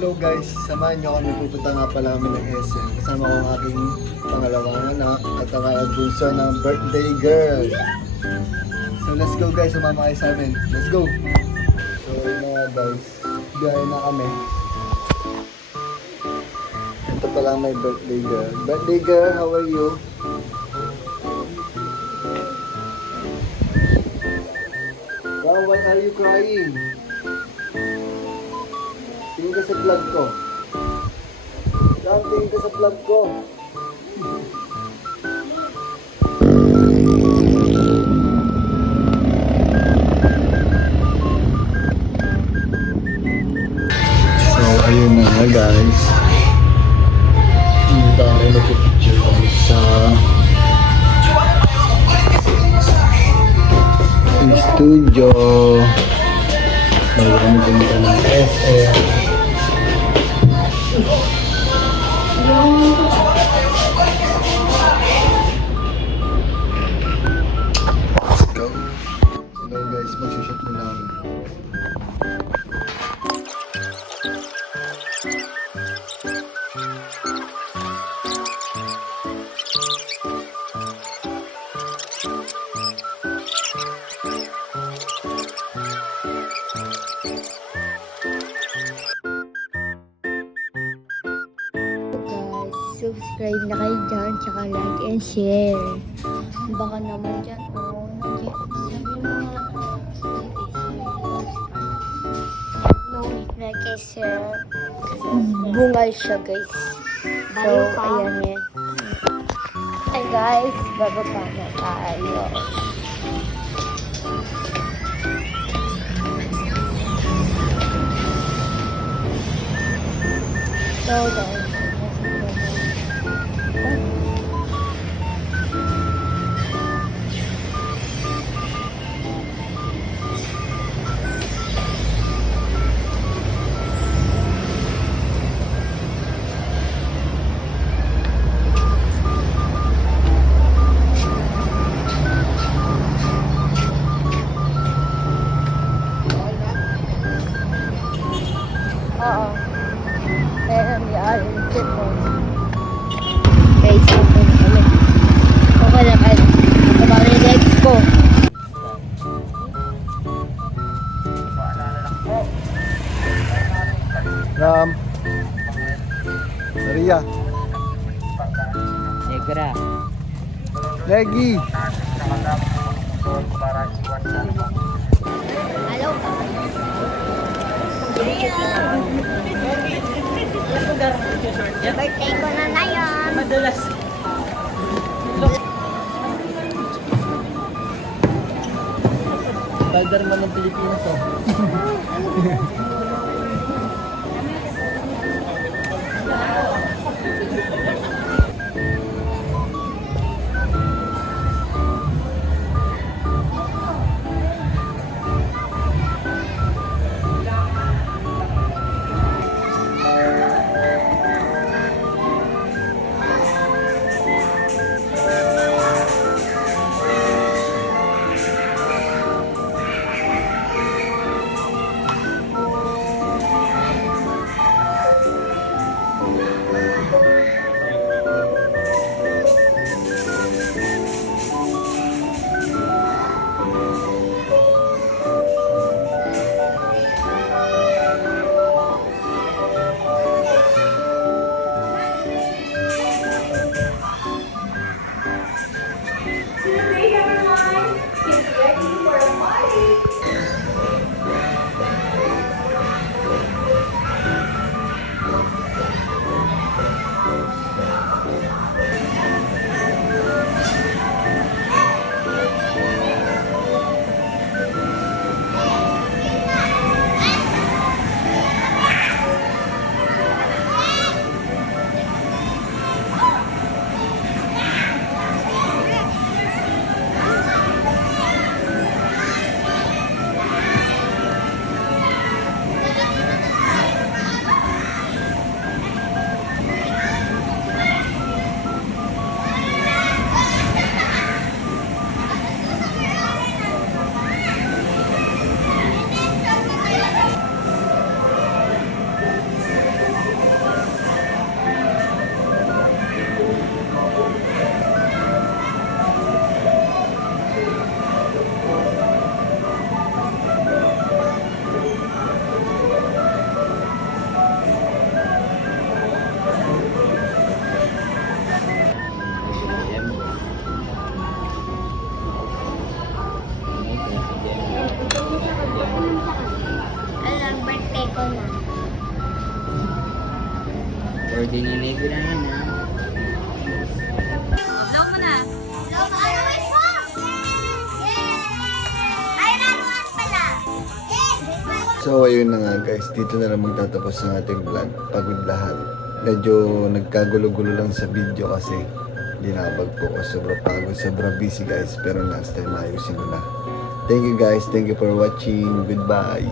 Hello guys, samahan nyo kami, pupunta nga pala kami ng SM. Kasama ko ang aking pangalawang anak at ang aking bunso ng birthday girl. So let's go guys, sumama kayo sa amin. Let's go! So yun na nga guys, biyahe na kami. Ito pala may birthday girl. Birthday girl, how are you? Wow, why are you crying? Tingin ka sa vlog ko. Tingin ka sa vlog ko. So, ayun na nga guys. Hindi tayo nagpipicture kami sa studio. Bago kami pumunta ng SM. Let's go. Hello guys, mag-shoot muna kami. Subscribe na kayo dyan, tsaka like and share. Baka naman dyan, sabi mo nga, no, like and share. Bungal siya guys. So, ayan yan. Ay guys, bababa na tayo. So guys, oo. Meron yan. Guys, okay na kami. Okay na kayo. Ito ba rin legs ko? Ram. Maria. Negra. Leggy. Hello. Birthday ko na ngayon. Madalas. Spider-Man ng Pilipinas oh. birthday ni Navy na yan ha. Hello mo na. Hello mo. Ano wish mo? Ay, laruan pala. So ayun na nga guys, dito na lang magtatapos ang ating vlog. Pagod lahat. Medyo nagkagulo-gulo lang sa video kasi hindi nakapag-focus. Sobrang pagod, sobrang busy guys. Pero next time ayusin ko na. Thank you guys, thank you for watching. Goodbye.